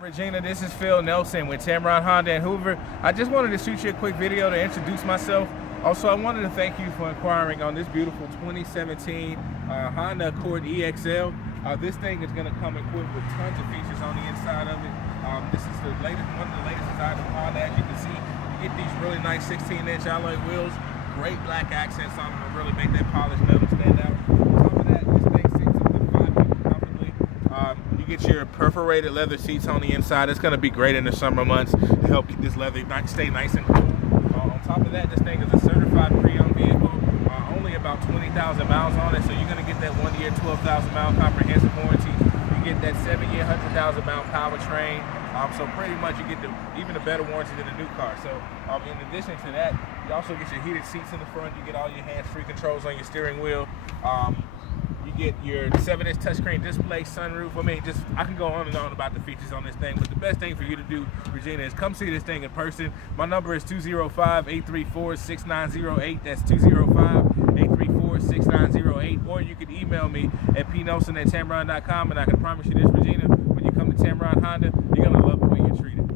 Regina, this is Phil Nelson with Tameron Honda and Hoover. I just wanted to shoot you a quick video to introduce myself. Also, I wanted to thank you for inquiring on this beautiful 2017 Honda Accord EXL. This thing is going to come equipped with tons of features on the inside of it. This is the latest, one of the latest designs of Honda. As you can see, you get these really nice 16-inch alloy wheels, great black accents on them to really make that polished metal stand out. On top of that, this thing sits up to 5 people comfortably. You get your perforated leather seats on the inside. It's going to be great in the summer months to help keep this leather stay nice and cool. On top of that, this thing is a certified pre-owned vehicle. Only about 20,000 miles on it, so you're going to get that 1 year, 12,000 mile comprehensive warranty. You get that 7 year, 100,000 mile powertrain. So pretty much you get even a better warranty than a new car. So in addition to that, you also get your heated seats in the front. You get all your hands-free controls on your steering wheel. You get your 7-inch touchscreen display, sunroof. I can go on and on about the features on this thing, but the best thing for you to do, Regina, is come see this thing in person. My number is 205-834-6908. That's 205-834-6908. Or you can email me at pnelson@tameron.com, and I can promise you this, Regina, when you come to Tameron Honda, you're going to love the way you're treated.